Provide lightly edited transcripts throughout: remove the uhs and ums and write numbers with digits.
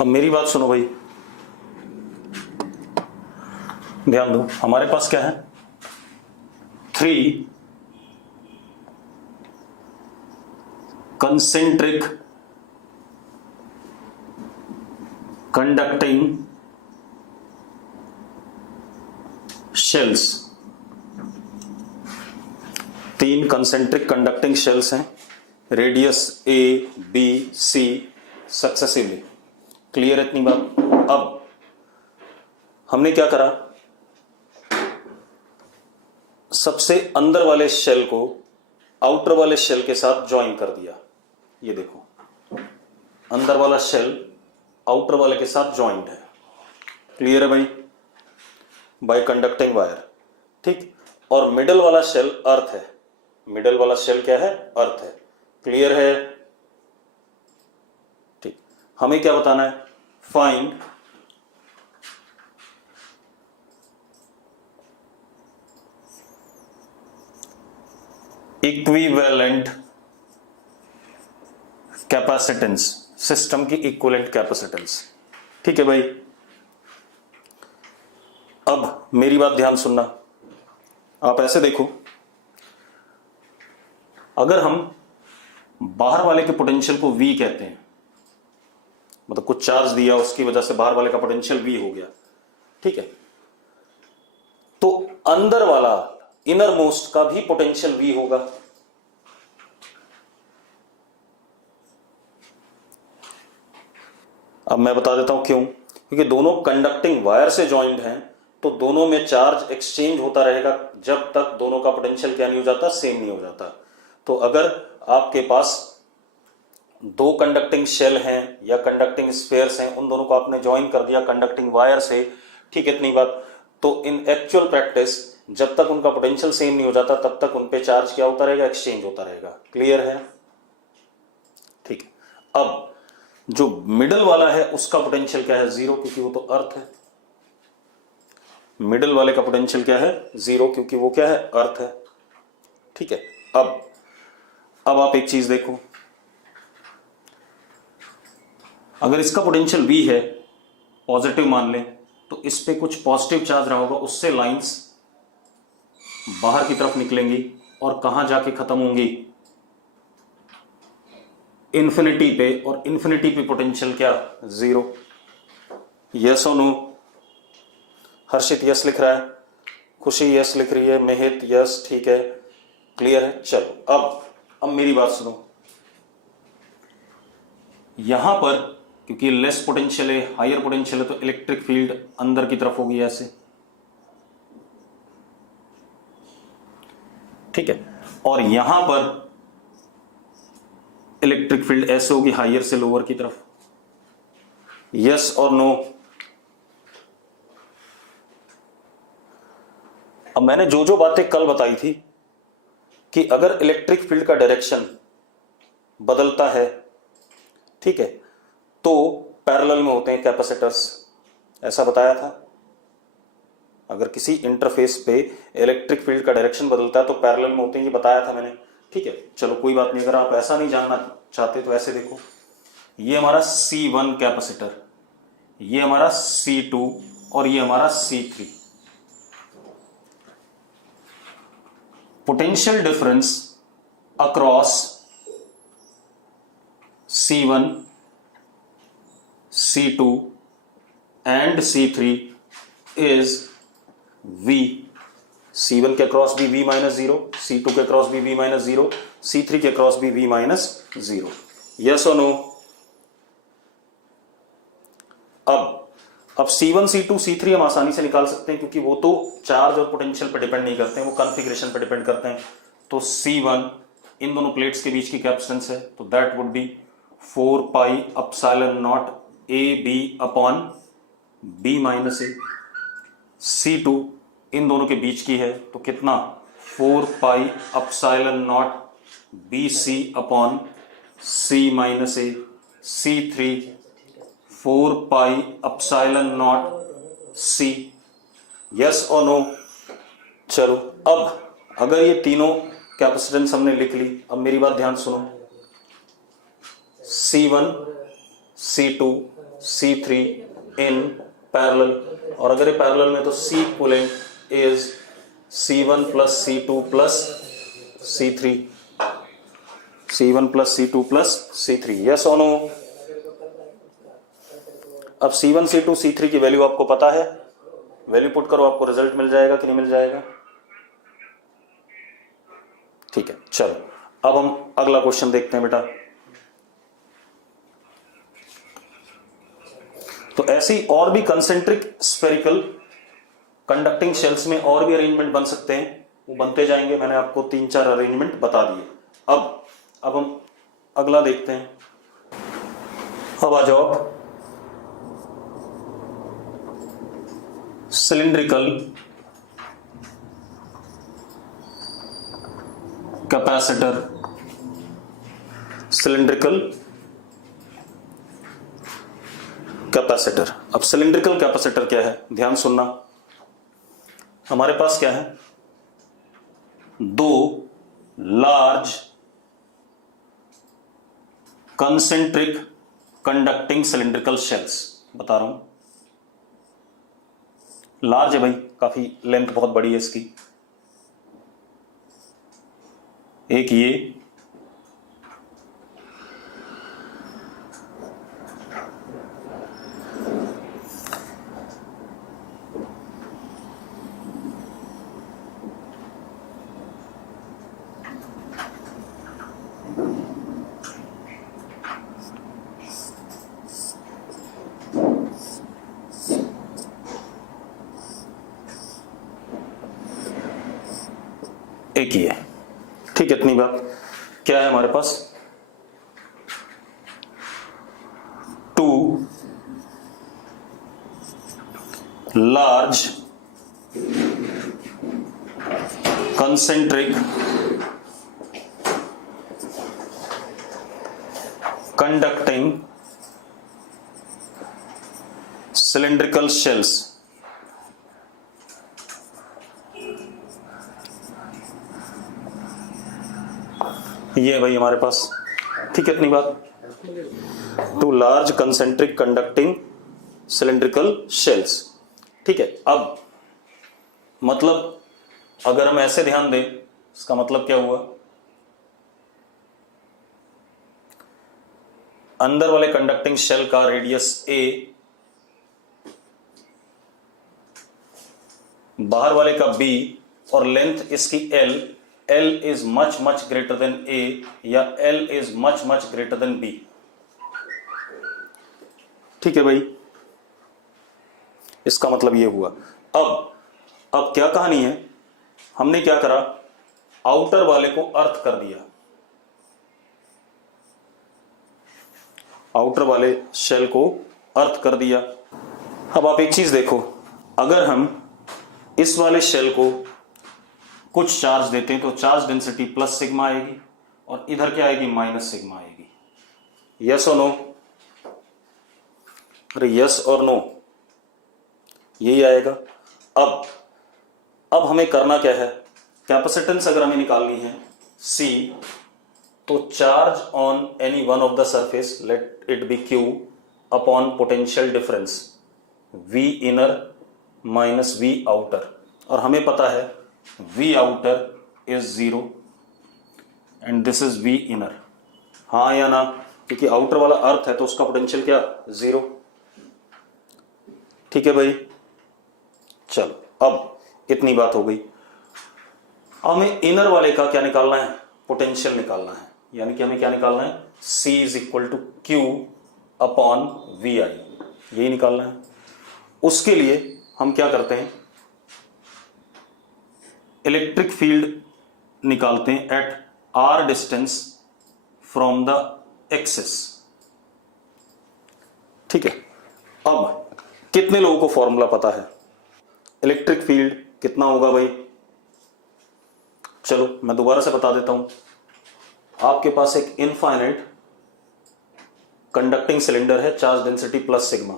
अब मेरी बात सुनो भाई, ध्यान दो। हमारे पास क्या है, 3 concentric conducting shells, 3 concentric conducting shells हैं, radius A B C successively. Clear है इतनी बात? अब हमने क्या करा, सबसे अंदर वाले शेल को आउटर वाले शेल के साथ ज्वाइन कर दिया। ये देखो, अंदर वाला शेल आउटर वाले के साथ ज्वाइंट है। क्लियर है भाई? बाय कंडक्टिंग वायर, ठीक। और मिडल वाला शेल अर्थ है। मिडल वाला शेल क्या है? अर्थ है। क्लियर है? ठीक। हमें क्या बताना है? फाइंड इक्विवेलेंट कैपेसिटेंस, सिस्टम की इक्विवेलेंट कैपेसिटेंस। ठीक है भाई? अब मेरी बात ध्यान सुनना। आप ऐसे देखो, अगर हम बाहर वाले के पोटेंशियल को V कहते हैं, मतलब कुछ चार्ज दिया उसकी वजह से बाहर वाले का पोटेंशियल V हो गया, ठीक है, तो अंदर वाला इनर मोस्ट का भी पोटेंशियल V होगा। अब मैं बता देता हूं क्यों। क्योंकि दोनों कंडक्टिंग वायर से ज्वाइंट हैं, तो दोनों में चार्ज एक्सचेंज होता रहेगा जब तक दोनों का पोटेंशियल क्या नहीं हो जाता, सेम नहीं हो जाता। तो अगर आपके पास 2 कंडक्टिंग शेल हैं या कंडक्टिंग स्फीयर्स हैं, उन दोनों को आपने ज्वाइन कर दिया कंडक्टिंग वायर से, ठीक है इतनी बात, तो इन एक्चुअल प्रैक्टिस जब तक उनका पोटेंशियल सेम नहीं हो जाता तब तक उन पे चार्ज क्या होता रहेगा, एक्सचेंज होता रहेगा। क्लियर है? ठीक है। अब जो मिडल वाला है उसका पोटेंशियल क्या है? 0, क्योंकि वो तो अर्थ है। मिडल वाले का पोटेंशियल क्या है? 0, क्योंकि वो क्या है? अर्थ है। ठीक है। अब आप एक चीज देखो, अगर इसका पोटेंशियल V है, पॉजिटिव मान लें, तो इस पे कुछ पॉजिटिव चार्ज रहा होगा, उससे लाइंस बाहर की तरफ निकलेंगी और कहां जाके खत्म होंगी? इन्फिनिटी पे। और इन्फिनिटी पे पोटेंशियल क्या? 0। यस और नो? हर्षित यस लिख रहा है, खुशी यस लिख रही है, मेहित यस, ठीक है, क्लियर है। चलो अब मेरी बात सुनो। यहां पर क्योंकि लेस पोटेंशियल है, हायर पोटेंशियल है, तो इलेक्ट्रिक फील्ड अंदर की तरफ होगी ऐसे, ठीक है। और यहां पर इलेक्ट्रिक फील्ड ऐसे होगी, हायर से लोअर की तरफ। यस और नो? अब मैंने जो बातें कल बताई थी कि अगर इलेक्ट्रिक फील्ड का डायरेक्शन बदलता है, ठीक है, तो पैरेलल में होते हैं कैपेसिटर्स, ऐसा बताया था। अगर किसी इंटरफेस पे इलेक्ट्रिक फील्ड का डायरेक्शन बदलता है तो पैरेलल में होते हैं, ये बताया था मैंने। ठीक है, चलो कोई बात नहीं। अगर आप ऐसा नहीं जानना चाहते तो ऐसे देखो, ये हमारा C1 कैपेसिटर, ये हमारा C2 और ये हमारा C3। Potential difference across C1, C2 and C3 is V। C1 के अक्रॉस भी V माइनस 0, C2 के अक्रॉस भी V माइनस 0, C3 के अक्रॉस भी V माइनस 0। यस और नो? अब C1, C2, C3 हम आसानी से निकाल सकते हैं, क्योंकि वो तो चार्ज और पोटेंशियल पर डिपेंड नहीं करते हैं, वो कॉन्फ़िगरेशन पर डिपेंड करते हैं। तो C1 इन दोनों प्लेट्स के बीच की कैपेसिटेंस है, तो that would be 4 pi epsilon not AB upon B minus A। C2 इन दोनों के बीच की है, तो कितना? 4 pi epsilon not BC upon C minus A। C3 4 pi epsilon not C। Yes और नो? चलो, अब अगर ये तीनों कैपेसिटेंस हमने लिख ली, अब मेरी बात ध्यान सुनो। C1, C2 C3 in parallel, और अगर ये पैरेलल में तो C equivalent is C1 plus C2 plus C3, C1 plus C2 plus C3, yes और नो? अब C1 C2 C3 की वैल्यू आपको पता है, वैल्यू पुट करो, आपको रिजल्ट मिल जाएगा कि नहीं मिल जाएगा? ठीक है, चलो अब हम अगला क्वेश्चन देखते हैं बेटा। तो ऐसी और भी कंसेंट्रिक स्फेरिकल कंडक्टिंग शेल्स में और भी अरेंजमेंट बन सकते हैं, वो बनते जाएंगे, मैंने आपको 3-4 अरेंजमेंट बता दिए। अब हम अगला देखते हैं। अब आ जाओ, सिलिंड्रिकल कैपेसिटर, सिलिंड्रिकल कैपेसिटर। अब सिलिंड्रिकल कैपेसिटर क्या है, ध्यान सुनना। हमारे पास क्या है, दो large concentric conducting cylindrical shells, बता रहा हूं लार्ज है भाई, काफी लेंथ बहुत बड़ी है इसकी। एक ये, एक ही है। ठीक है, इतनी बात। क्या है हमारे पास, two large concentric conducting cylindrical shells. ये भाई हमारे पास, ठीक है, इतनी बात। Two large concentric conducting cylindrical shells. ठीक है, अब मतलब अगर हम ऐसे ध्यान दें, इसका मतलब क्या हुआ, अंदर वाले कंडक्टिंग शेल का रेडियस a, बाहर वाले का b, और लेंथ इसकी l is much greater than a, या l is much greater than b। ठीक है भाई, इसका मतलब ये हुआ। अब क्या कहानी है, हमने क्या करा, आउटर वाले को अर्थ कर दिया, आउटर वाले शेल को अर्थ कर दिया। अब आप एक चीज देखो, अगर हम इस वाले शेल को कुछ चार्ज देते हैं तो चार्ज डेंसिटी प्लस सिग्मा आएगी, और इधर क्या आएगी, माइनस सिग्मा आएगी। यस और नो? अरे यस और नो, यही आएगा। अब हमें करना क्या है, कैपेसिटेंस अगर हमें निकालनी है C, तो charge on any one of the surface, let it be Q, upon potential difference V inner minus V outer, और हमें पता है V outer is 0 and this is V inner. हाँ या ना? क्योंकि आउटर वाला अर्थ है तो उसका पोटेंशियल क्या, 0। ठीक है भाई, चलो अब इतनी बात हो गई। हमें इनर वाले का क्या निकालना है, पोटेंशियल निकालना है, यानी कि हमें क्या निकालना है, C is equal to Q upon VI, यही निकालना है। उसके लिए हम क्या करते हैं, इलेक्ट्रिक फील्ड निकालते हैं at R distance from the axis. ठीक है, अब कितने लोगों को फॉर्मूला पता है, इलेक्ट्रिक फील्ड कितना होगा भाई? चलो मैं दोबारा से बता देता हूं। आपके पास एक इनफाइनाइट कंडक्टिंग सिलेंडर है, charge density plus sigma,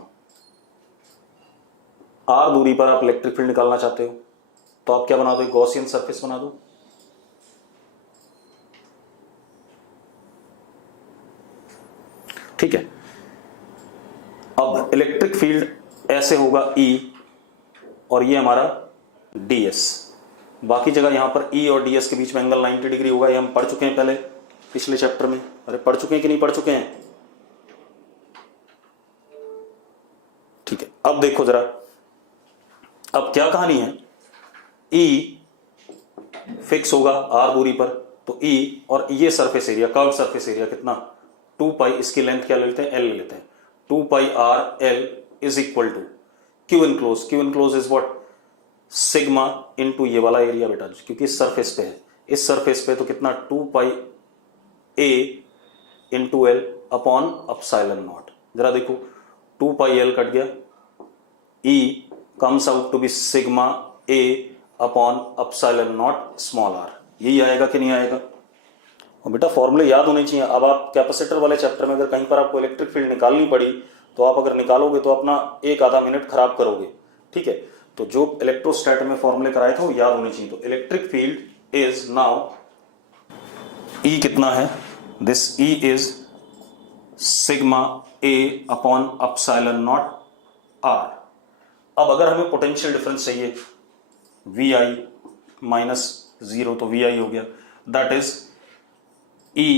R दूरी पर आप इलेक्ट्रिक फील्ड निकालना चाहते हो, तो आप क्या बना दो, गॉसियन सरफेस बना दो। ठीक है, अब इलेक्ट्रिक फील्ड ऐसे होगा E और ये हमारा DS। बाकी जगह यहां पर E और DS के बीच में एंगल 90 डिग्री होगा, ये हम पढ़ चुके हैं पहले पिछले चैप्टर में। अरे पढ़ चुके हैं कि नहीं पढ़ चुके हैं? ठीक है, अब देखो जरा, अब क्या कहानी है। E फिक्स होगा R दूरी पर, तो E और ये surface area, curve surface area कितना, 2 पाई, इसकी लेंथ क्या ले लेते हैं, L ले लेते हैं, 2 pi R L is equal to Q enclose. Q enclose is what, sigma into ये वाला एरिया बेटा, क्योंकि इस सरफेस पे है, इस सरफेस पे तो कितना 2 pi A into L upon epsilon naught. जरा देखो 2 पाई L कट गया, E comes out to be sigma A upon epsilon naught small r। यही आएगा कि नहीं आएगा? और बेटा फॉर्मूले याद होने चाहिए। अब आप कैपेसिटर वाले चैप्टर में अगर कहीं पर आपको इलेक्ट्रिक फील्ड निकालनी पड़ी तो आप अगर निकालोगे तो अपना एक आधा मिनट खराब करोगे। ठीक है, तो जो इलेक्ट्रोस्टैट में फॉर्मूले कराए थे वो याद होने चाहिए। तो electric field is now, E कितना है, this E is sigma A upon epsilon naught r। अब अगर हमें पोटेंशियल डिफरेंस चाहिए VI माइनस 0, तो VI हो गया, that is E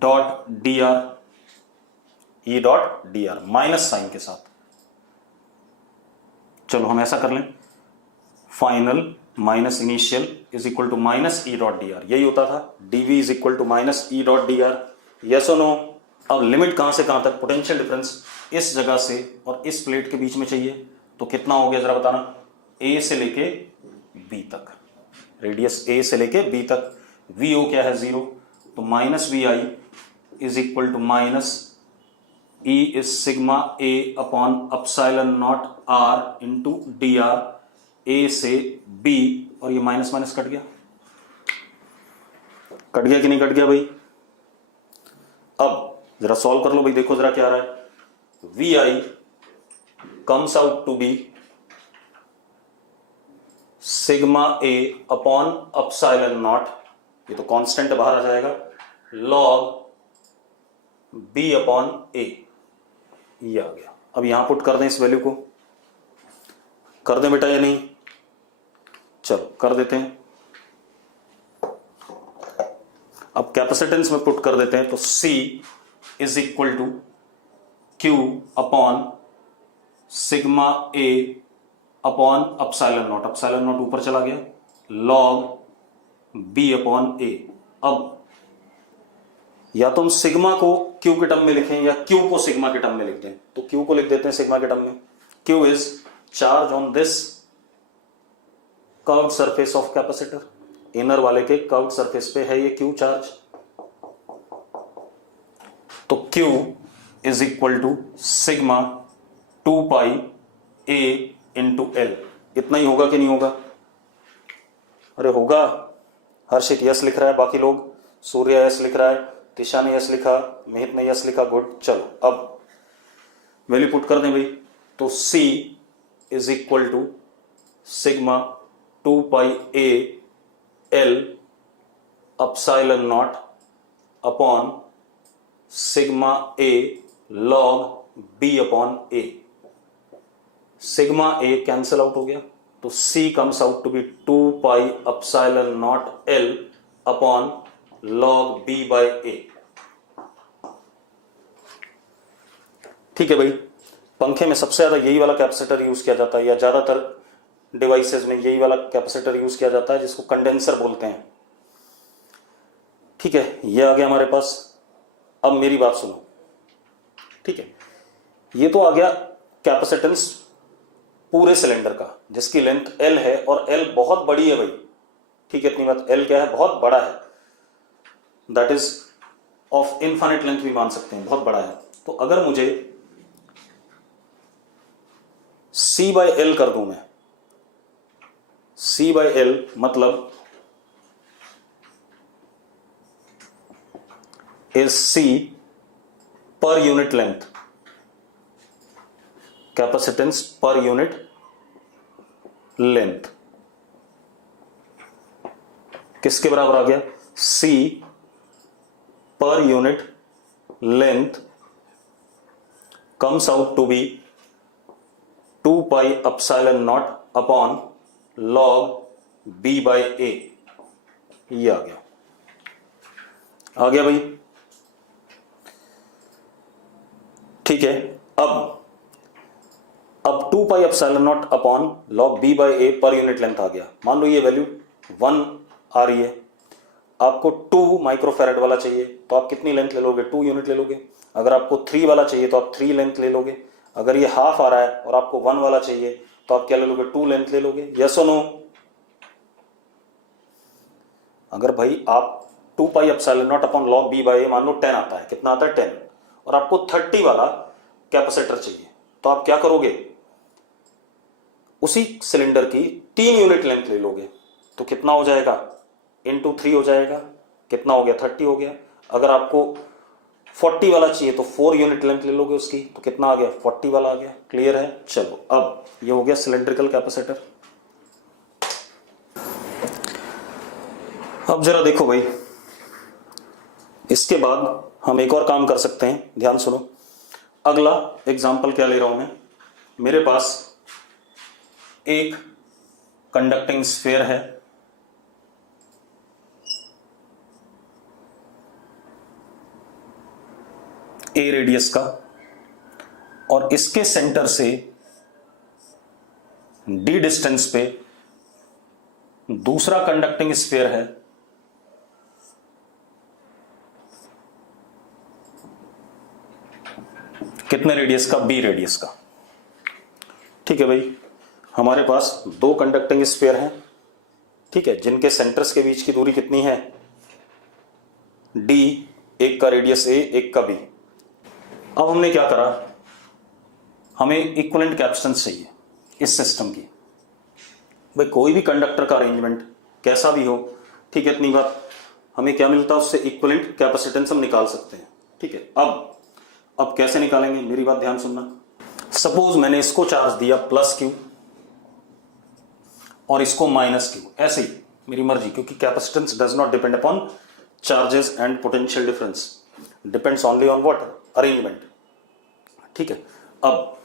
dot dr, E dot dr minus sign के साथ। चलो हम ऐसा कर लें, final minus initial is equal to minus E dot dr, यही होता था, dV is equal to minus E dot dr। Yes और नो? अब लिमिट कहां से कहां तक, पोटेंशियल डिफरेंस इस जगह से और इस प्लेट के बीच में चाहिए, तो कितना हो गया जरा बताना, A से लेके B तक, रेडियस A से लेके B तक। VO क्या है, 0, तो minus VI is equal to minus E is sigma A upon epsilon naught R into dr, A से B, और ये माइनस माइनस कट गया, कट गया कि नहीं कट गया भाई? अब जरा सॉल्व कर लो भाई, देखो जरा क्या आ रहा है, VI comes out to be sigma A upon epsilon not, ये तो कांस्टेंट बाहर आ जाएगा, लॉग B अपॉन A, ये आ गया। अब यहां पुट कर दें इस वैल्यू को, कर दें बेटा या नहीं? चलो कर देते हैं। अब कैपेसिटेंस में पुट कर देते हैं, तो C is equal to Q upon sigma A upon epsilon naught, epsilon naught ऊपर चला गया, लॉग B अपॉन A। अब या तो हम सिग्मा को Q के टर्म में लिखें या Q को सिग्मा के टर्म में लिख दें, तो Q को लिख देते हैं सिग्मा के टर्म में। Q is charge on this curved surface of capacitor, inner वाले के कर्व्ड सरफेस पे है ये Q चार्ज, तो Q is equal to sigma 2 pi A into L। इतना ही होगा कि नहीं होगा? अरे होगा। हर्षित यस लिख रहा है, बाकी लोग, सूर्य यस लिख रहा है, तिशा ने यस लिखा, मिहित ने यस लिखा, गुड। चलो अब वैल्यू पुट कर दें भाई, तो C is equal to sigma 2 pi A L epsilon naught upon sigma A log B upon A। Sigma A cancel out हो गया, तो C comes out to be 2 pi epsilon naught L upon log B by A। ठीक है भाई, पंखे में सबसे ज्यादा यही वाला कैपेसिटर यूज किया जाता है, या ज्यादातर डिवाइसेस में यही वाला कैपेसिटर यूज किया जाता है, जिसको कंडेंसर बोलते हैं। ठीक है, ये आ गया हमारे पास। अब मेरी बात सुनो, ठीक है, ये तो आ गया कैपेसिटेंस पूरे सिलेंडर का, जिसकी लेंथ L है और L बहुत बड़ी है भाई। ठीक है, इतनी बात, L क्या है, बहुत बड़ा है, that is of infinite length भी मान सकते हैं, बहुत बड़ा है। तो अगर मुझे C बाय L कर दूं मैं, C बाय L मतलब इज C पर यूनिट लेंथ, कैपेसिटेंस पर यूनिट लेंथ, किसके बराबर आ गया, C पर unit length comes out to be 2 pi epsilon naught upon log b by a। ये आ गया भाई, ठीक है। अब 2 pi epsilon not upon log b by a पर यूनिट लेंथ आ गया। मान लो ये वैल्यू 1 आ रही है, आपको 2 माइक्रोफैराड वाला चाहिए तो आप कितनी लेंथ ले लोगे, 2 यूनिट ले लोगे। अगर आपको 3 वाला चाहिए तो आप 3 लेंथ ले लोगे। अगर ये हाफ आ रहा है और आपको 1 वाला चाहिए तो आप क्या ले लोगे, 2 लेंथ ले लोगे। यस और नो? अगर भाई आप 2 pi epsilon not upon log b by a मान लो 10 आता है, कितना आता है 10, और आपको 30 वाला कैपेसिटर चाहिए तो आप क्या करोगे, उसी सिलेंडर की 3 यूनिट लेंथ ले लोगे। तो कितना हो जाएगा, इंटू 3 हो जाएगा, कितना हो गया, 30 हो गया। अगर आपको 40 वाला चाहिए तो 4 यूनिट लेंथ ले लोगे उसकी, तो कितना आ गया, 40 वाला आ गया। क्लियर है? चलो अब ये हो गया सिलेंड्रिकल कैपेसिटर। अब जरा देखो भाई, इसके बाद हम एक और काम कर सकते हैं, ध्यान सुनो। अगला एग्जाम्पल क्या ले रहा हूं मैं, मेरे पास एक कंडक्टिंग स्फीयर है, ए रेडियस का, और इसके सेंटर से डी डिस्टेंस पे दूसरा कंडक्टिंग स्फीयर है, कितने रेडियस का, बी रेडियस का। ठीक है भाई, हमारे पास 2 कंडक्टिंग स्फीयर हैं, ठीक है, जिनके सेंटर्स के बीच की दूरी कितनी है, डी, एक का रेडियस ए, एक का बी। अब हमने क्या करा, हमें इक्विवेलेंट कैपेसिटेंस चाहिए इस सिस्टम की। भाई कोई भी कंडक्टर का अरेंजमेंट कैसा भी हो, ठीक है, इतनी बात, हमें क्या मिलता है उससे, इक्विवेलेंट कैपेसिटेंस हम निकाल सकते हैं। ठीक है, अब कैसे निकालेंगे, मेरी बात ध्यान सुनना। सपोज मैंने इसको चार्ज दिया प्लस क्यू और इसको माइनस क्यू, ऐसे ही मेरी मर्जी, क्योंकि capacitance does not depend upon charges and potential difference, depends only on what, arrangement. ठीक है, अब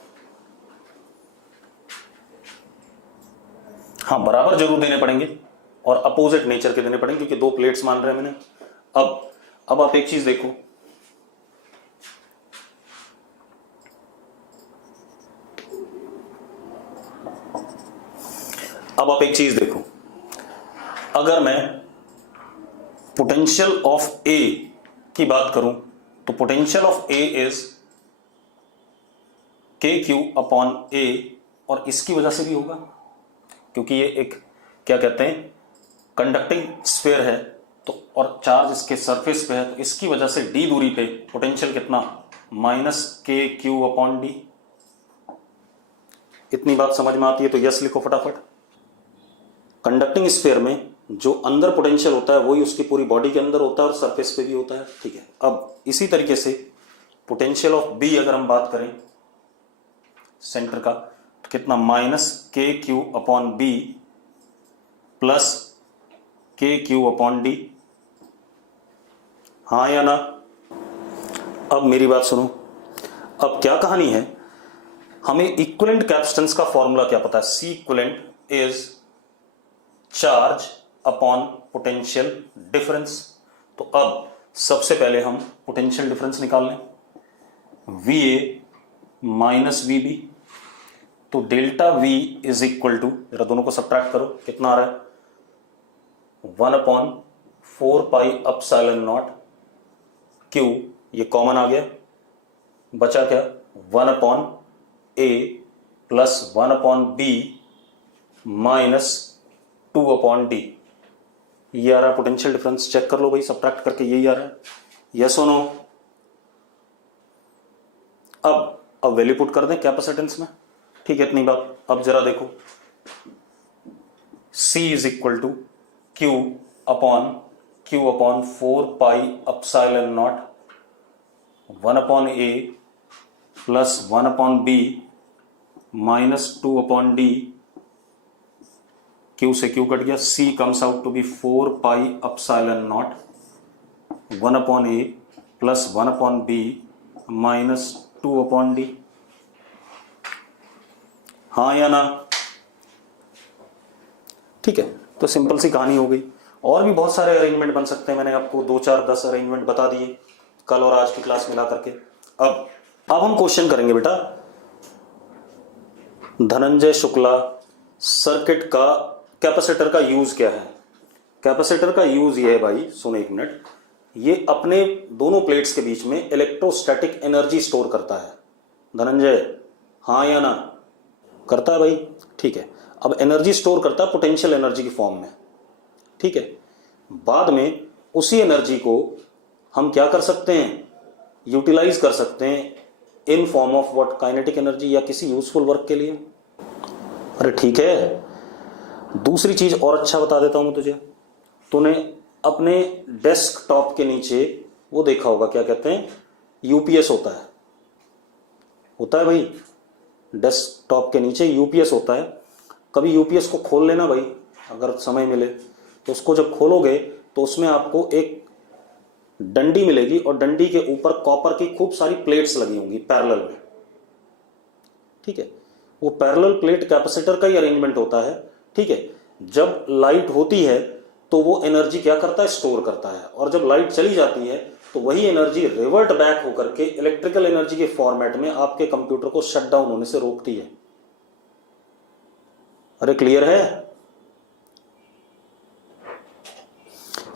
हाँ बराबर जरूर देने पड़ेंगे और अपोजिट नेचर के देने पड़ेंगे, क्योंकि 2 प्लेट्स मान रहे हैं मैंने। अब आप एक चीज देखो, अगर मैं पोटेंशियल ऑफ ए की बात करूं तो पोटेंशियल ऑफ ए इज के क्यू अपॉन ए, और इसकी वजह से भी होगा क्योंकि ये एक क्या कहते हैं, कंडक्टिंग स्फीयर है, तो और चार्ज इसके सरफेस पे है, तो इसकी वजह से डी दूरी पे पोटेंशियल कितना, माइनस के क्यू अपॉन डी। इतनी बात समझ में आती है तो यस लिखो फटाफट। कंडक्टिंग स्फीयर में जो अंदर पोटेंशियल होता है वही उसकी पूरी बॉडी के अंदर होता है और सरफेस पे भी होता है। ठीक है, अब इसी तरीके से पोटेंशियल ऑफ बी अगर हम बात करें सेंटर का, तो कितना, माइनस के क्यू अपॉन बी प्लस के क्यू अपॉन डी। हाँ या ना? अब मेरी बात सुनो, अब क्या कहानी है, हमें इक्विवेलेंट कैपेसिटेंस का फॉर्मूला क्या पता है, C equivalent is charge upon potential difference. तो अब सबसे पहले हम पोटेंशियल डिफरेंस निकाल लें, V A minus V B, तो delta V is equal to, जरा दोनों को सब्ट्रैक्ट करो, कितना आ रहा है, 1/4 पाई एप्सिलॉन नॉट क्यू, ये कॉमन आ गया, बचा क्या, 1/a plus 1/b minus 2/d। ये आ रहा है पोटेंशियल डिफरेंस, चेक कर लो भाई, सब्ट्रैक्ट करके यही आ रहा है, यस और नो? अब वैल्यू पुट कर दें कैपेसिटेंस में। ठीक है, इतनी बात। अब जरा देखो, C is equal to Q upon 4 pi epsilon naught 1/a plus 1/b minus 2/d। Q से Q कट गया, C comes out to be 4 pi epsilon naught 1/a plus 1/b minus 2/d। हाँ या ना? ठीक है, तो सिंपल सी कहानी हो गई। और भी बहुत सारे अरेंजमेंट बन सकते हैं, मैंने आपको 2 4 10 अरेंजमेंट बता दिए कल और आज की क्लास मिला करके। अब हम क्वेश्चन करेंगे बेटा, धनंजय शुक्ला, सर्किट का कैपेसिटर का यूज क्या है? कैपेसिटर का यूज ये है भाई, सुनो एक मिनट, ये अपने दोनों प्लेट्स के बीच में इलेक्ट्रोस्टैटिक एनर्जी स्टोर करता है। धनंजय, हाँ या ना? करता है भाई, ठीक है। अब एनर्जी स्टोर करता है पोटेंशियल एनर्जी की फॉर्म में, ठीक है। बाद में उसी एनर्जी को हम क्या कर सकते हैं, यूटिलाइज कर सकते हैं in form of what, kinetic energy या किसी यूजफुल वर्क के लिए। अरे ठीक है, दूसरी चीज और अच्छा बता देता हूं मैं तुझे। तूने अपने डेस्कटॉप के नीचे वो देखा होगा, क्या कहते हैं, यूपीएस होता है भाई, डेस्कटॉप के नीचे यूपीएस होता है। कभी यूपीएस को खोल लेना भाई, अगर समय मिले तो। उसको जब खोलोगे तो उसमें आपको एक डंडी मिलेगी और डंडी के ऊपर कॉपर की खूब सारी प्लेट्स लगी होंगी पैरेलल में, ठीक है। वो पैरेलल प्लेट कैपेसिटर का ही अरेंजमेंट होता है, ठीक है। जब लाइट होती है तो वो एनर्जी क्या करता है, स्टोर करता है, और जब लाइट चली जाती है तो वही एनर्जी रिवर्ट बैक होकर के इलेक्ट्रिकल एनर्जी के फॉर्मेट में आपके कंप्यूटर को शट डाउन होने से रोकती है। अरे क्लियर है?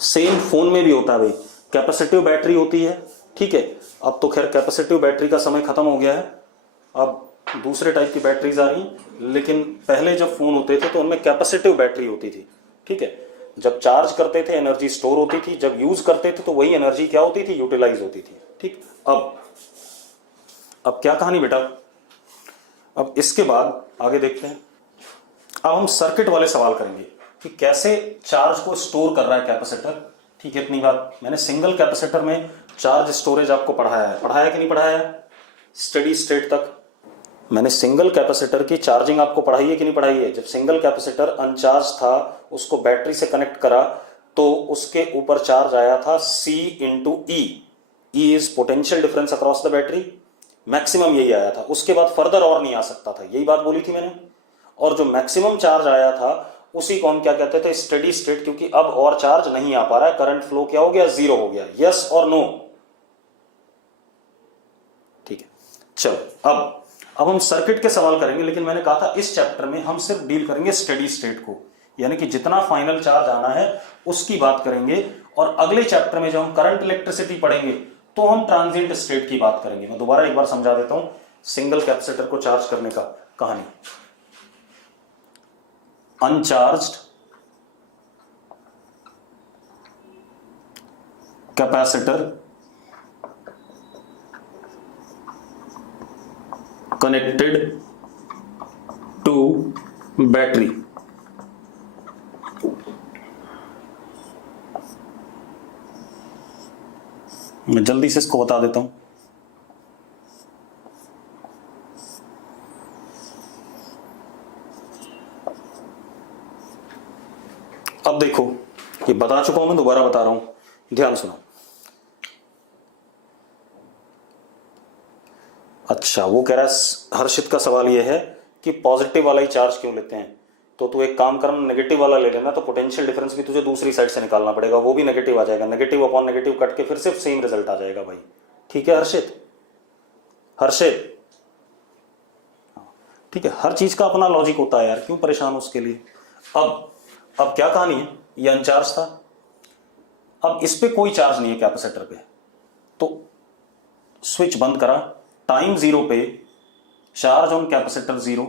सेम फोन में भी होता है भाई, कैपेसिटिव बैटरी होती है, ठीक है। अब तो खैर कैपेसिटिव बैटरी का समय खत्म हो गया है, अब दूसरे टाइप की बैटरीज आ रही, लेकिन पहले जब फोन होते थे तो उनमें कैपेसिटिव बैटरी होती थी, ठीक है। जब चार्ज करते थे एनर्जी स्टोर होती थी, जब यूज करते थे तो वही एनर्जी क्या होती थी, यूटिलाइज होती थी, ठीक। अब क्या कहानी बेटा, अब इसके बाद आगे देखते हैं। अब हम सर्किट वाले सवाल करेंगे कि कैसे चार्ज को स्टोर कर रहा है कैपेसिटर, ठीक है। इतनी बात मैंने सिंगल कैपेसिटर में चार्ज स्टोरेज आपको पढ़ाया कि नहीं पढ़ाया है? स्टेडी स्टेट तक मैंने सिंगल कैपेसिटर की चार्जिंग आपको पढ़ाई है कि नहीं पढ़ाई है? जब सिंगल कैपेसिटर अनचार्ज था, उसको बैटरी से कनेक्ट करा तो उसके ऊपर चार्ज आया था C into E. E is potential difference across the battery, maximum यही आया था, उसके बाद फर्दर और नहीं आ सकता था, यही बात बोली थी मैंने। और जो मैक्सिमम चार्ज आया था उसी को हम क्या कहते थे, स्टेडी स्टेट, क्योंकि अब और चार्ज नहीं आ पा रहा है, करंट फ्लो क्या हो गया, 0 हो गया। यस और नो? ठीक है, चलो अब हम सर्किट के सवाल करेंगे, लेकिन मैंने कहा था इस चैप्टर में हम सिर्फ डील करेंगे स्टेडी स्टेट को, यानी कि जितना फाइनल चार्ज आना है उसकी बात करेंगे। और अगले चैप्टर में जब हम करंट इलेक्ट्रिसिटी पढ़ेंगे तो हम ट्रांजिएंट स्टेट की बात करेंगे। मैं दोबारा एक बार समझा देता हूं सिंगल कैपेसिटर को चार्ज करने का कहानी। Uncharged capacitor connected to battery. मैं जल्दी से इसको बता देता हूं। अब देखो, ये बता चुका हूं, मैं दोबारा बता रहा हूं, ध्यान सुनो। अच्छा, वो कह रहा है, हर्षित का सवाल ये है कि पॉजिटिव वाला ही चार्ज क्यों लेते हैं, तो तू एक काम करना, नेगेटिव वाला ले लेना, तो पोटेंशियल डिफरेंस भी तुझे दूसरी साइड से निकालना पड़ेगा, वो भी नेगेटिव आ जाएगा, नेगेटिव अपॉन नेगेटिव कट के फिर सिर्फ सेम रिजल्ट आ जाएगा भाई। ठीक है हर्षित? ठीक है, हर चीज का अपना लॉजिक होता है यार, क्यों परेशान हो उसके लिए। अब क्या कहानी है, ये अनचार्ज था, अब इस पे कोई चार्ज नहीं है कैपेसिटर पे, तो स्विच बंद करा, टाइम 0 पे चार्ज ऑन कैपेसिटर 0,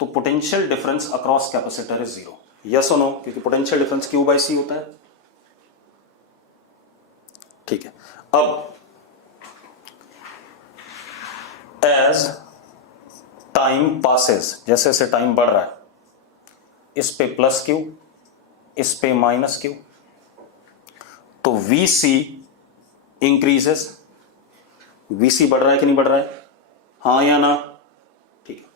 तो potential difference across capacitor is 0। Yes और नो? क्योंकि potential difference Q by C होता है। ठीक है, अब एज टाइम पासेस, जैसे जैसे टाइम बढ़ रहा है, इस पे प्लस Q, इस पे माइनस Q, तो VC इंक्रीजेस। VC बढ़ रहा है कि नहीं बढ़ रहा है, हाँ या ना? ठीक है,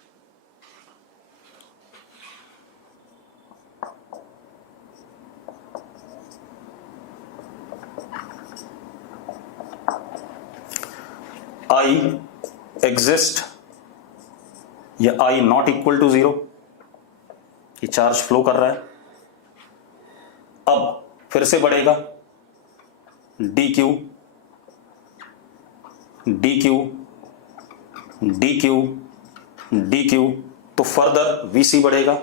I exist या I नॉट इक्वल टू 0, ये चार्ज फ्लो कर रहा है। अब फिर से बढ़ेगा dq dq dq dq, तो फर्दर vc बढ़ेगा।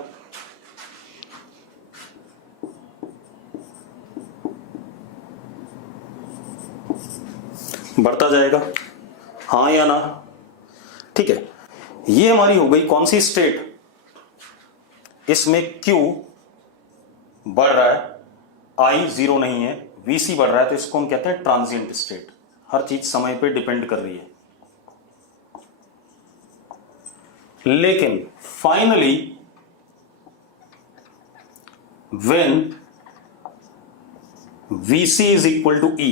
बढ़ता जाएगा, हाँ या ना? ठीक है, ये हमारी हो गई कौन सी स्टेट? इसमें Q बढ़ रहा है, I 0 नहीं है, Vc बढ़ रहा है, तो इसको हम कहते हैं ट्रांजिएंट स्टेट। हर चीज समय पे डिपेंड कर रही है। लेकिन finally when Vc is equal to E,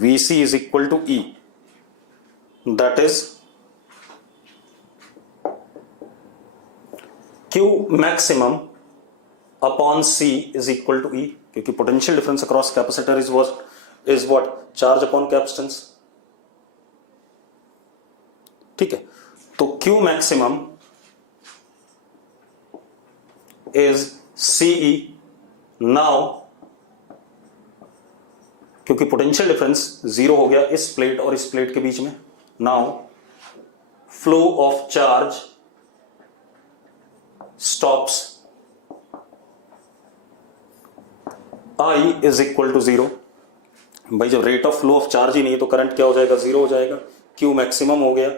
Vc is equal to E, that is Q maximum upon C is equal to E, क्योंकि potential difference across capacitor is what? Charge upon capacitance. ठीक है, तो Q maximum is CE। Now क्योंकि potential difference 0 हो गया इस plate और इस प्लेट के बीच में, now flow of charge stops, I is equal to 0। भाई जब rate of flow of charge ही नहीं है तो करंट क्या हो जाएगा? 0 हो जाएगा। Q मैक्सिमम हो गया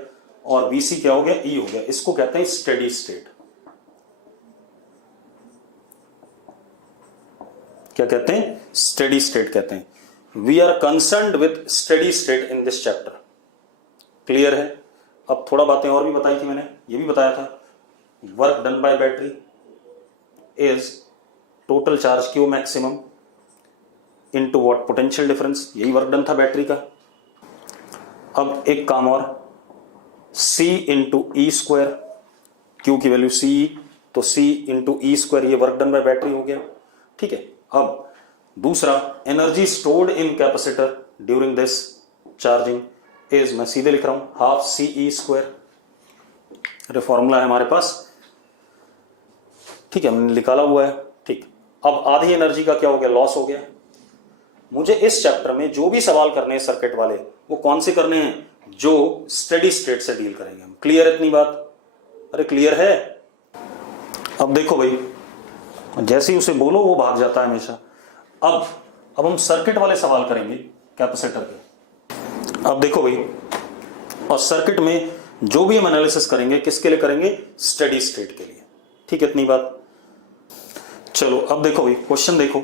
और Vc क्या हो गया? E हो गया। इसको कहते हैं स्टेडी स्टेट। क्या कहते हैं? स्टेडी स्टेट कहते हैं। We are concerned with steady state in this chapter. Clear है? अब थोड़ा बातें और भी बताई थी मैंने, ये भी बताया था, work done by battery is total charge Q maximum into what? Potential difference. यही वर्क डन था बैटरी का। अब एक काम और, C into E square, Q की वैल्यू C, तो C इंटू ई स्क्वायर, ये वर्क डन बाय बैटरी हो गया। ठीक है, अब दूसरा, energy stored in capacitor during this charging is, मैं सीधे लिख रहा हूं, हाफ CE स्क्वायर। अरे फॉर्मूला है हमारे पास, ठीक है, हमने निकाला हुआ है। ठीक, अब आधी एनर्जी का क्या हो गया? लॉस हो गया। मुझे इस चैप्टर में जो भी सवाल करने हैं सर्किट वाले, वो कौन से करने हैं? जो स्टेडी स्टेट से डील करेंगे हम। क्लियर है इतनी बात? अरे क्लियर है? अब देखो भाई, जैसे ही उसे बोलो वो भाग जाता है हमेशा। अब हम सर्किट वाले सवाल करेंगे कैपेसिटर के। अब देखो भाई, और सर्किट में जो भी हम एनालिसिस करेंगे किसके लिए करेंगे? स्टेडी स्टेट के लिए। ठीक है, इतनी बात। चलो अब देखो भाई, क्वेश्चन देखो,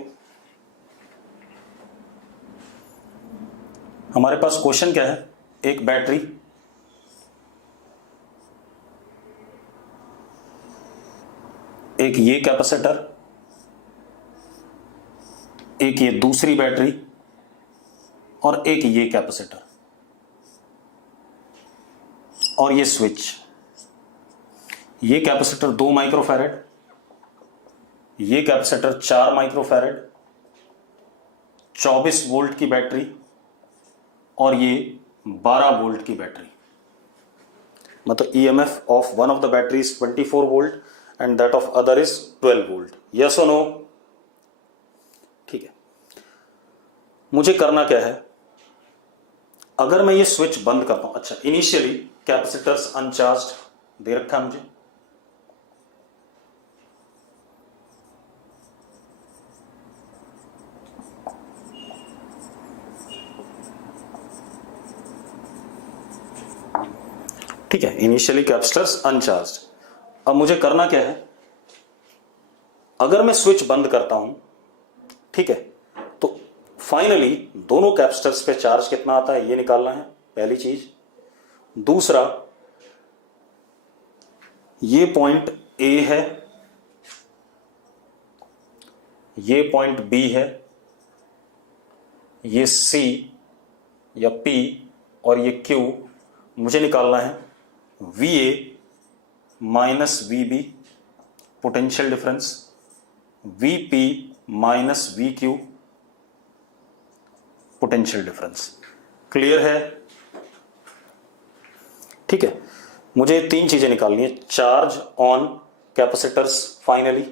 हमारे पास क्वेश्चन क्या है? एक बैटरी, एक ये कैपेसिटर, एक ये दूसरी बैटरी और एक ये कैपेसिटर और ये स्विच। ये कैपेसिटर 2 माइक्रोफैरेड, ये कैपेसिटर 4 माइक्रोफैरेड, 24 वोल्ट की बैटरी और ये 12 वोल्ट की बैटरी। मतलब EMF of one of the battery is 24 volt and that of other is 12 volt. Yes और नो? ठीक है, मुझे करना क्या है? अगर मैं ये स्विच बंद करता हूं, अच्छा इनिशियली कैपेसिटर्स अनचार्ज्ड दे रखा है मुझे, ठीक है, इनिशियली कैपेसिटर्स अनचार्ज्ड। अब मुझे करना क्या है? अगर मैं स्विच बंद करता हूं, ठीक है, तो फाइनली दोनों कैपेसिटर्स पे चार्ज कितना आता है ये निकालना है, पहली चीज। दूसरा, ये पॉइंट A है, ये पॉइंट B है, ये C या P और ये Q। मुझे निकालना है VA minus VB potential difference, VP minus VQ potential difference. Clear है? ठीक है, मुझे तीन चीजें निकालनी है, charge on capacitors finally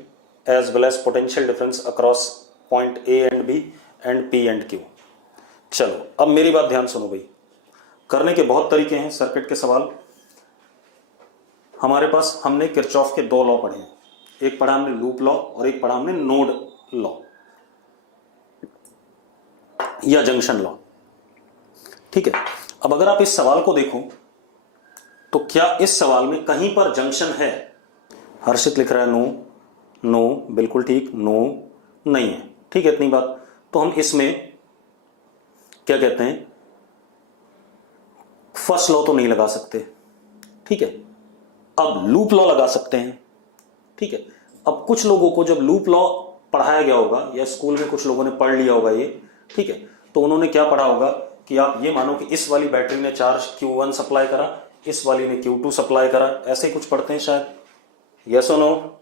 as well as potential difference across point A and B and P and Q. चलो अब मेरी बात ध्यान सुनो भाई, करने के बहुत तरीके हैं सर्किट के सवाल। हमारे पास हमने किरचॉफ के दो लॉ पढ़े हैं, एक पढ़ा हमने लूप लॉ और एक पढ़ा हमने नोड लॉ या जंक्शन लॉ। ठीक है, अब अगर आप इस सवाल को देखो तो क्या इस सवाल में कहीं पर जंक्शन है? हर्षित लिख रहा है नो, नो बिल्कुल ठीक, नो नहीं है। ठीक है, इतनी बात। तो हम इसमें क्या कहते हैं, फर्स्ट लॉ तो नहीं लगा सकते। ठीक है, अब लूप लॉ लगा सकते हैं। ठीक है, अब कुछ लोगों को जब लूप लॉ पढ़ाया गया होगा या स्कूल में कुछ लोगों ने पढ़ लिया होगा ये, ठीक है, तो उन्होंने क्या पढ़ा होगा कि आप ये मानो कि इस वाली बैटरी ने चार्ज Q1 सप्लाई करा, इस वाली ने Q2 सप्लाई करा, ऐसे कुछ पढ़ते हैं शायद। यस और नो?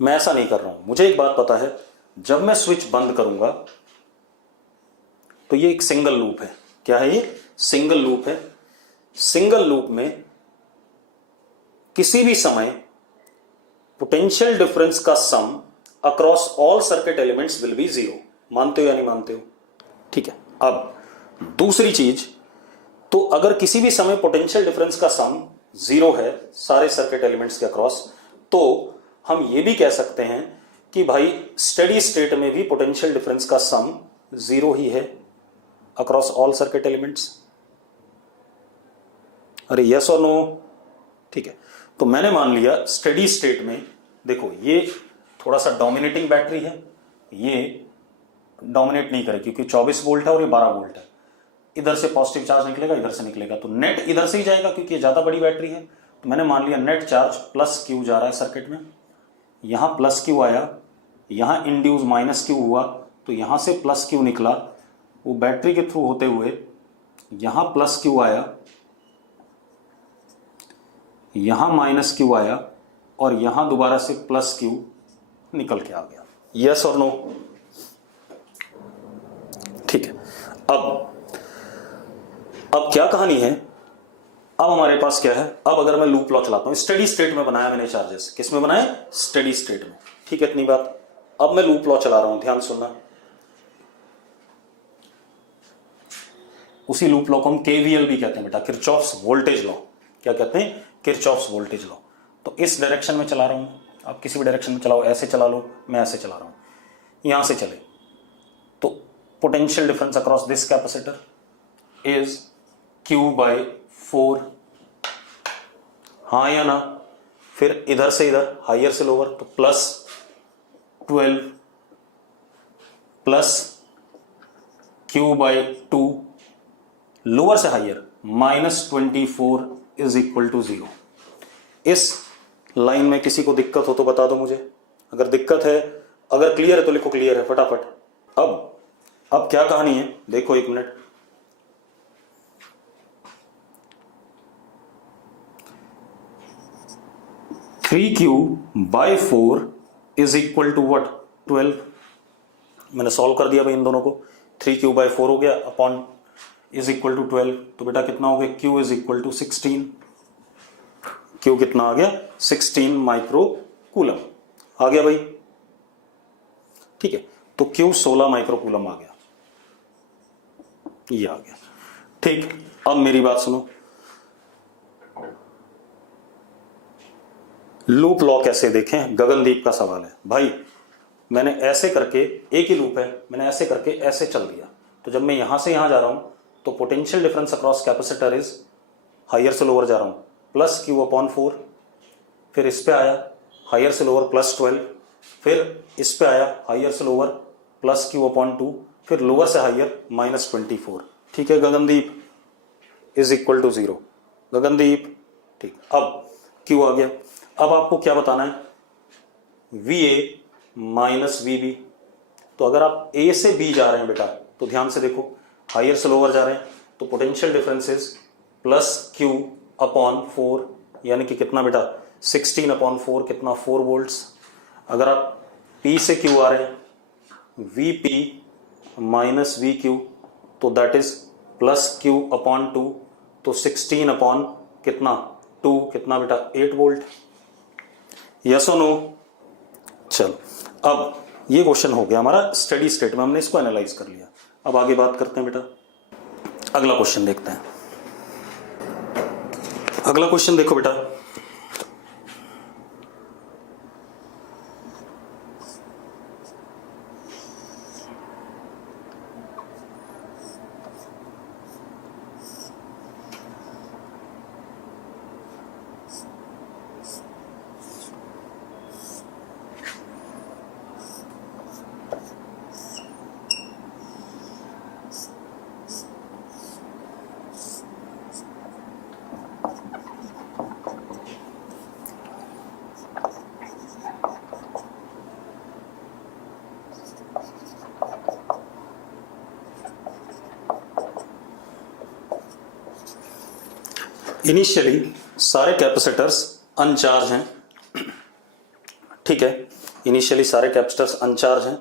मैं ऐसा नहीं कर रहा हूं। मुझे एक बात पता है, जब मैं स्विच बंद करूंगा तो ये एक सिंगल लूप है। क्या है ये? सिंगल लूप है। सिंगल लूप में किसी भी समय पोटेंशियल डिफरेंस का sum across all circuit elements will be zero. मानते हो या नहीं मानते हो? ठीक है, अब दूसरी चीज, तो अगर किसी भी समय पोटेंशियल डिफरेंस का सम जीरो है सारे सर्किट एलिमेंट्स के अक्रॉस, तो हम ये भी कह सकते हैं कि भाई स्टेडी स्टेट में भी पोटेंशियल डिफरेंस का सम जीरो ही है अक्रॉस ऑल सर्किट एलिमेंट्स। अरे यस और नो? ठीक है, तो मैंने मान लिया स्टेडी स्टेट में, देखो ये थोड़ा सा डोमिनेटिंग बैटरी है, ये डोमिनेट नहीं करे क्योंकि 24 वोल्ट है और ये 12 वोल्ट है। इधर से पॉजिटिव चार्ज निकलेगा, इधर से निकलेगा, तो नेट इधर से ही जाएगा क्योंकि ये ज्यादा बड़ी बैटरी है। तो मैंने मान लिया नेट चार्ज प्लस क्यू जा रहा है सर्किट में, यहां प्लस क्यू आया, यहां इंड्यूस माइनस क्यू हुआ, तो यहां से प्लस क्यू निकला, वो बैटरी के थ्रू होते हुए यहां प्लस क्यू आया, यहां माइनस क्यू आया, और यहां दोबारा से प्लस क्यू निकल के आ गया। यस और नो? ठीक है, अब क्या कहानी है? अब हमारे पास क्या है, अब अगर मैं लूप लॉ चलाता हूं, स्टेडी स्टेट में बनाया मैंने चार्जेस, किस में बनाया? स्टेडी स्टेट में। ठीक है, इतनी बात। अब मैं लूप लॉ चला रहा हूं, ध्यान सुनना। उसी लूप लॉ को हम केवीएल भी कहते हैं बेटा, किरचॉफ्स वोल्टेज लॉ। क्या कहते हैं? Kirchhoff's voltage law. तो इस डायरेक्शन में चला रहा हूं, आप किसी भी डायरेक्शन में चलाओ, ऐसे चला लो, मैं ऐसे चला रहा हूं, यहां से चले, तो potential difference across this capacitor is Q/4। हाँ या ना? फिर इधर से इधर, हायर से लोअर, तो +12 प्लस Q/2, लोअर से हायर -24 इज इक्वल टू 0। इस लाइन में किसी को दिक्कत हो तो बता दो मुझे, अगर दिक्कत है, अगर क्लियर है तो लिखो क्लियर है फटाफट। अब क्या कहानी है देखो, एक minute. (3Q/4) is equal to what? 12। मैंने सॉल्व कर दिया भाई इन दोनों को। 3Q/4 हो गया अपॉन इज इक्वल टू 12, तो बेटा कितना हो गया? Q is equal to 16। Q कितना आ गया? 16 माइक्रो कूलम आ गया भाई। ठीक है, तो Q 16 माइक्रो कूलम आ गया, ये आ गया। ठीक, अब मेरी बात सुनो, लूप लॉ कैसे देखें? गगनदीप का सवाल है भाई। मैंने ऐसे करके, एक ही लूप है, मैंने ऐसे करके ऐसे चल दिया, तो जब मैं यहां से यहां जा रहा हूं तो potential difference across capacitor is, higher से लोअर जा रहा हूं, +Q/4, फिर इस पे आया हायर से लोअर +12, फिर इस पे आया हायर से लोअर +Q/2, फिर लोअर से हायर -24। ठीक है Gagandeep, is equal to 0। Gagandeep ठीक, अब Q आ गया। अब आपको क्या बताना है? VA minus VB। तो अगर आप A से B जा रहे हैं बेटा, तो ध्यान से देखो, हायर से लोअर जा रहे हैं, तो पोटेंशियल डिफरेंस इज +Q/4, यानी कि कितना बेटा? 16/4, कितना? 4 वोल्ट्स। अगर आप P से Q आ रहे हैं, VP माइनस VQ, तो दैट इज +Q/2, तो 16 अपॉन कितना 2 कितना बेटा 8 वोल्ट। यस और नो। चलो अब ये क्वेश्चन हो गया हमारा स्टडी स्टेट में, हमने इसको एनालाइज कर लिया। अब आगे बात करते हैं बेटा, अगला क्वेश्चन देखते हैं। अगला क्वेश्चन देखो बेटा, इनिशियली सारे कैपेसिटर्स अनचार्ज हैं, ठीक है। इनिशियली सारे कैपेसिटर्स अनचार्ज हैं।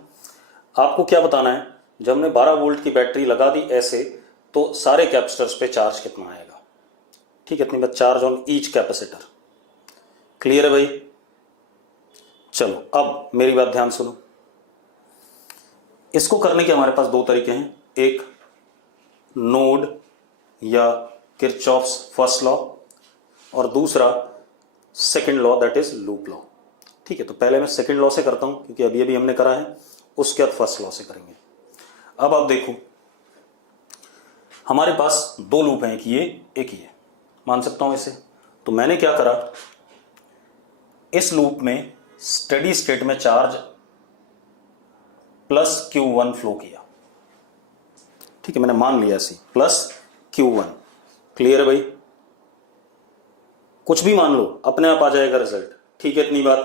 आपको क्या बताना है, जब हमने 12 वोल्ट की बैटरी लगा दी ऐसे, तो सारे कैपेसिटर्स पे चार्ज कितना आएगा, ठीक है। इतनी बात, charge on each capacitor. Clear है भाई। चलो अब मेरी बात ध्यान सुनो। इसको करने के हमारे पास दो तरीके हैं, एक नोड या किरचॉफ्स फर्स्ट लॉ, और दूसरा second law that is loop law, ठीक है। तो पहले मैं सेकंड लॉ से करता हूं क्योंकि अभी अभी हमने करा है, उसके बाद फर्स्ट लॉ से करेंगे। अब आप देखो हमारे पास दो लूप हैं, एक ये मान सकता हूं इसे। तो मैंने क्या करा, इस लूप में स्टेडी स्टेट में चार्ज प्लस Q1 फ्लो किया, ठीक है। मैंने मान लिया ऐसे प्लस Q1। क्लियर है भाई। कुछ भी मान लो, अपने आप आ जाएगा रिजल्ट, ठीक है। इतनी बात।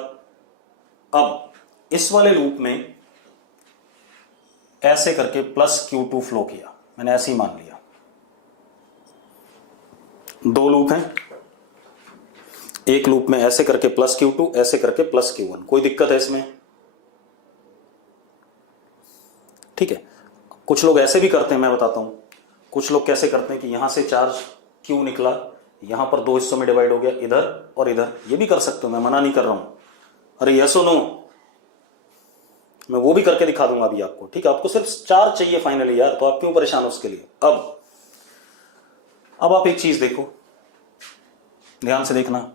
अब इस वाले लूप में ऐसे करके प्लस Q2 फ्लो किया, मैंने ऐसे ही मान लिया। दो लूप हैं, एक लूप में ऐसे करके प्लस Q2, ऐसे करके प्लस Q1। कोई दिक्कत है इसमें, ठीक है। कुछ लोग ऐसे भी करते हैं, मैं बताता हूं। कुछ लोग कैसे करते हैं कि यहां से चार्ज Q निकला, यहां पर दो हिस्सों में डिवाइड हो गया, इधर और इधर। ये भी कर सकते हो, मैं मना नहीं कर रहा हूं। अरे यस और नो, मैं वो भी करके दिखा दूंगा अभी आपको, ठीक है। आपको सिर्फ चार्ज चाहिए फाइनली यार, तो आप क्यों परेशान हो उसके लिए। अब आप एक चीज देखो, ध्यान से देखना।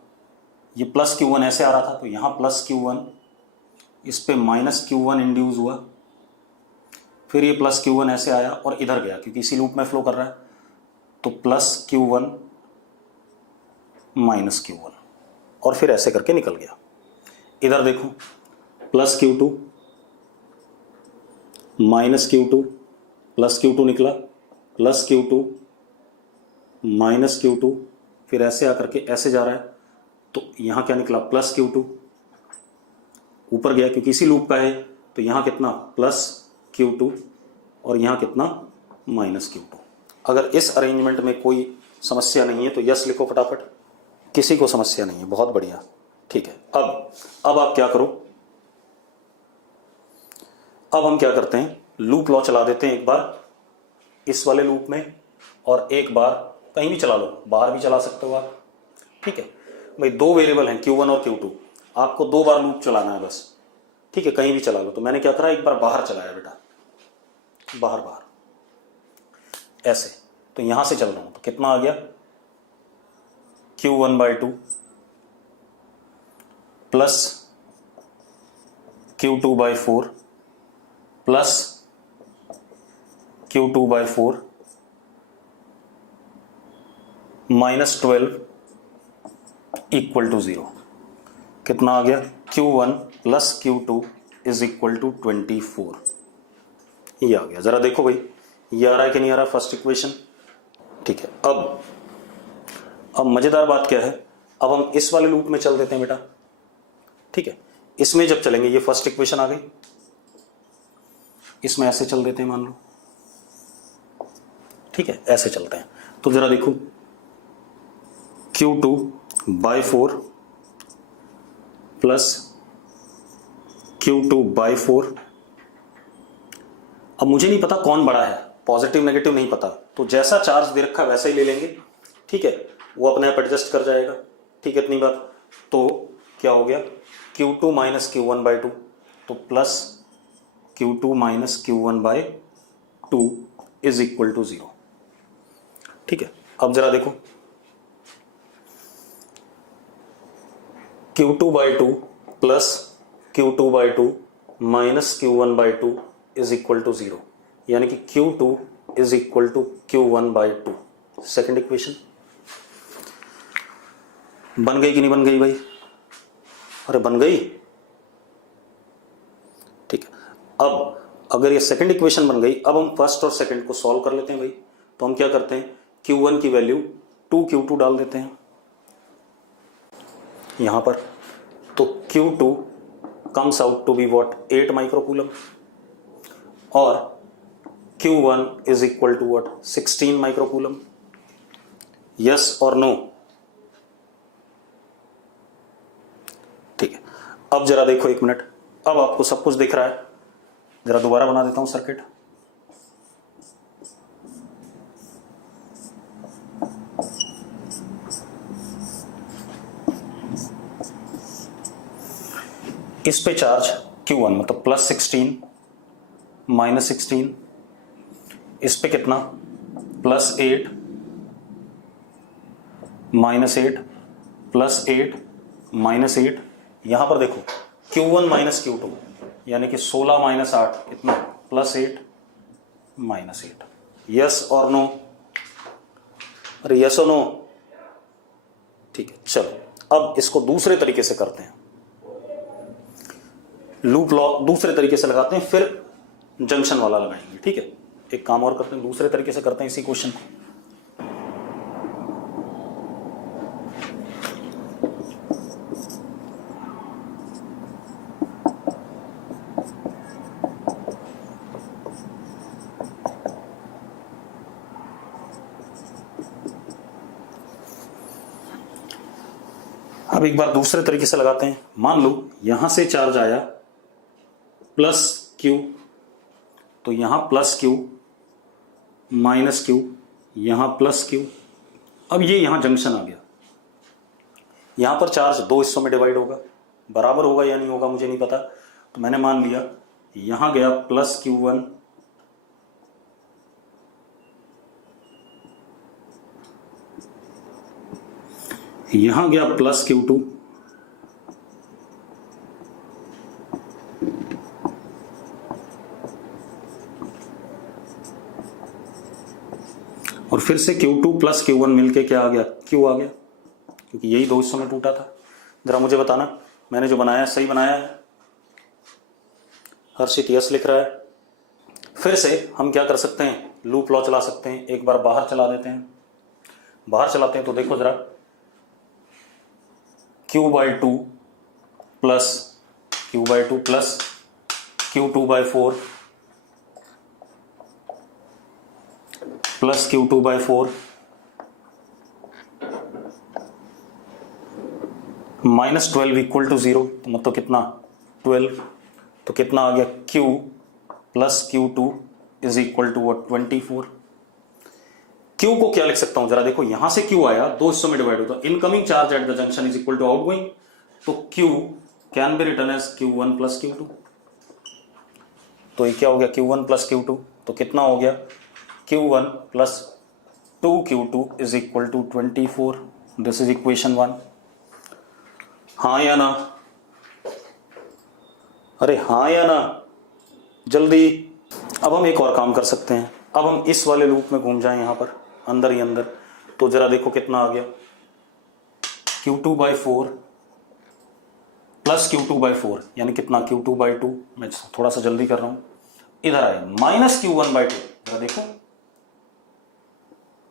ये प्लस Q1 ऐसे आ रहा था, तो यहां प्लस Q1, इस पे माइनस Q1 इंड्यूस हुआ, फिर ये प्लस Q1 ऐसे आया और इधर गया क्योंकि इसी लूप में फ्लो कर रहा है। तो प्लस Q1 माइनस Q1 और फिर ऐसे करके निकल गया। इधर देखो, plus Q2 minus Q2, plus Q2 निकला, प्लस Q2 माइनस Q2, फिर ऐसे आकर के ऐसे जा रहा है। तो यहां क्या निकला, प्लस Q2। ऊपर गया क्योंकि इसी लूप का है, तो यहां कितना प्लस Q2 और यहां कितना माइनस Q2। अगर इस अरेंजमेंट में कोई समस्या नहीं है तो यस लिखो फटाफट। किसी को समस्या नहीं है, बहुत बढ़िया, ठीक है। अब आप क्या करो, अब हम क्या करते हैं, लूप लॉ चला देते हैं एक बार इस वाले लूप में, और एक बार कहीं भी चला लो, बाहर भी चला सकते हो आप, ठीक है भाई। दो वेरिएबल हैं Q1 और Q2, आपको दो बार लूप चलाना है बस, ठीक है। कहीं भी चला लो। तो मैंने क्या करा, एक बार बाहर चलाया बेटा, बाहर ऐसे। तो यहां से चल रहा हूं तो कितना आ गया, Q1/2 plus Q2/4 plus Q2/4 minus 12 equal to 0। कितना आ गया, Q1 plus Q2 is equal to 24। ये आ गया। जरा देखो भाई, ये आ रहा है कि नहीं आ रहा फर्स्ट इक्वेशन, ठीक है। अब मजेदार बात क्या है, अब हम इस वाले लूप में चल देते हैं बेटा, ठीक है। इसमें जब चलेंगे, ये फर्स्ट इक्वेशन आ गई, इसमें ऐसे चल देते हैं मान लो, ठीक है। ऐसे चलते हैं। तो जरा देखो, Q2/4 प्लस Q2/4। अब मुझे नहीं पता कौन बड़ा है, पॉजिटिव नेगेटिव नहीं पता, तो जैसा चार्ज दे रखा है वैसा ही ले लेंगे, ठीक है, वो अपने आप एडजस्ट कर जाएगा। ठीक है, इतनी बात। तो क्या हो गया, Q2 माइनस Q1/2, तो plus Q2 minus Q1/2 is equal to 0। ठीक है, अब जरा देखो, Q2/2 plus Q2/2 minus Q1/2 is equal to 0, यानी कि Q2 is equal to Q1/2। Second equation बन गई कि नहीं बन गई भाई? अरे बन गई। ठीक है, अब अगर ये सेकंड इक्वेशन बन गई, अब हम फर्स्ट और सेकंड को सॉल्व कर लेते हैं भाई। तो हम क्या करते हैं, Q1 की वैल्यू 2Q2 डाल देते हैं यहां पर। तो Q2 comes out to be what, 8 microcoulomb, और Q1 is equal to what, 16 microcoulomb. Yes और नो? ठीक है, अब जरा देखो, एक मिनट, अब आपको सब कुछ दिख रहा है। जरा दोबारा बना देता हूं सर्किट। इस पे चार्ज Q1 मतलब प्लस 16 माइनस 16, इस पे कितना, प्लस 8 माइनस 8 प्लस 8 माइनस 8। यहां पर देखो Q1 माइनस Q2 यानी कि 16 माइनस 8 कितना, प्लस 8 माइनस 8। यस और नो? अरे यस और नो? ठीक है, चलो अब इसको दूसरे तरीके से करते हैं, लूप लॉ दूसरे तरीके से लगाते हैं, फिर जंक्शन वाला लगाएंगे। ठीक है, एक काम और करते हैं, दूसरे तरीके से करते हैं इसी क्वेश्चन को। अब एक बार दूसरे तरीके से लगाते हैं। मान लो यहां से चार्ज आया प्लस Q, तो यहां प्लस Q माइनस Q, यहां प्लस Q। अब ये यहां जंक्शन आ गया, यहां पर चार्ज दो हिस्सों में डिवाइड होगा, बराबर होगा या नहीं होगा मुझे नहीं पता। तो मैंने मान लिया यहां गया प्लस Q1 यहां गया प्लस Q2 और फिर से Q2 प्लस Q1 मिलके क्या आ गया, Q आ गया, क्योंकि यही दो हिस्सों में टूटा था। जरा मुझे बताना मैंने जो बनाया सही बनाया है? हर्षित यस लिख रहा है। फिर से हम क्या कर सकते हैं, लूप लॉ चला सकते हैं। एक बार बाहर चला देते हैं, बाहर चलाते हैं तो देखो जरा, Q/2 plus Q/2 plus Q2/4 plus Q2/4 minus 12 equal to 0, तो मतलब कितना, 12। तो कितना आ गया, Q plus Q2 is equal to 24। Q को क्या लिख सकता हूं, जरा देखो, यहां से Q आया, दो हिस्सों में डिवाइड होता, incoming charge at the junction is equal to outgoing, तो Q can be written as Q1 plus Q2। तो ये क्या हो गया, Q1 प्लस Q2, तो कितना हो गया, Q1 plus 2Q2 is equal to 24। This is equation 1। हाँ या ना? अरे हाँ या ना, जल्दी। अब हम एक और काम कर सकते हैं, अब हम इस वाले लूप में घूम जाएं, यहां पर अंदर ही अंदर। तो जरा देखो कितना आ गया, Q2/4 प्लस Q2/4 यानी कितना, Q2/2। मैं थोड़ा सा जल्दी कर रहा हूं, इधर आए, माइनस Q1/2। जरा देखो,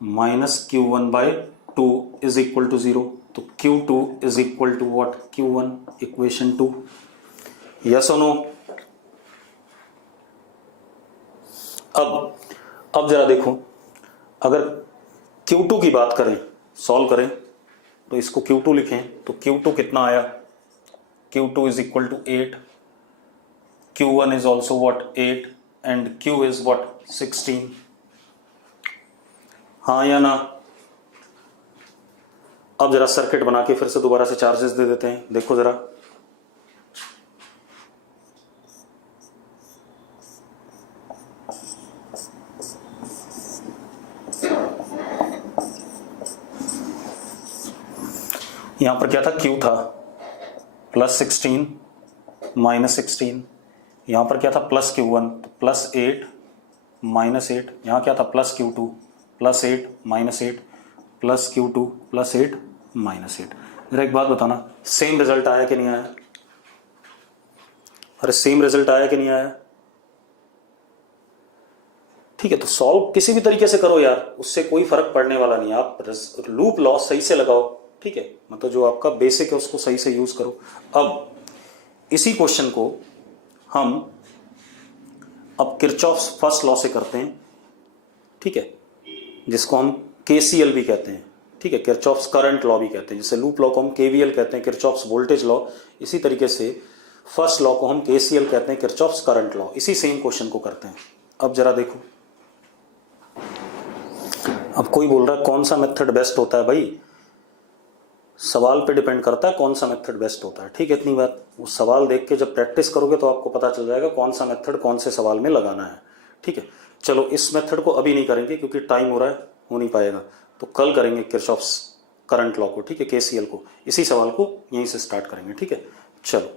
minus Q1/2 is equal to 0, तो Q2 is equal to what, Q1, equation 2। Yes और नो? अब जरा देखो, अगर Q2 की बात करें, सॉल्व करें, तो इसको Q2 लिखें, तो Q2 कितना आया, Q2 is equal to 8, Q1 is also what, 8, and Q is what, 16। हाँ या ना? अब जरा सर्किट बना के फिर से दोबारा से चार्जेस दे देते हैं, देखो जरा। यहां पर क्या था, Q था +16 -16, यहां पर क्या था +Q1 तो +8 -8, यहां क्या था +Q2 +8 -8 +Q2 +8 -8। जरा एक बात बताना, सेम रिजल्ट आया कि नहीं आया? अरे सेम रिजल्ट आया कि नहीं आया? ठीक है, तो सॉल्व किसी भी तरीके से करो यार, उससे कोई फर्क पड़ने वाला नहीं है। आप लूप लॉ सही से लगाओ, ठीक है, मतलब जो आपका बेसिक है उसको सही से यूज करो। अब इसी क्वेश्चन को हम अब किरचॉफ्स फर्स्ट लॉ से करते हैं, ठीक है, जिसको हम केसीएल भी कहते हैं, ठीक है, किरचॉफ्स करंट लॉ भी कहते हैं। जैसे लूप लॉ को हम केवीएल कहते हैं, किरचॉफ्स वोल्टेज लॉ, इसी तरीके से फर्स्ट लॉ को हम केसीएल कहते हैं, किरचॉफ्स करंट लॉ। इसी सेम क्वेश्चन को करते हैं। अब जरा देखो, अब कोई बोल रहा है कौन सा मेथड बेस्ट होता है? भाई सवाल पे डिपेंड करता है कौन सा मेथड बेस्ट होता है, ठीक है, इतनी बात। वो सवाल देख के जब प्रैक्टिस करोगे तो आपको पता चल जाएगा कौन सा मेथड कौन से सवाल में लगाना है, ठीक है। चलो इस मेथड को अभी नहीं करेंगे क्योंकि टाइम हो रहा है, हो नहीं पाएगा, तो कल करेंगे किरचॉफ्स करंट लॉ को, ठीक है, केसीएल को। इसी सवाल को यहीं से स्टार्ट करेंगे, ठीक है। चलो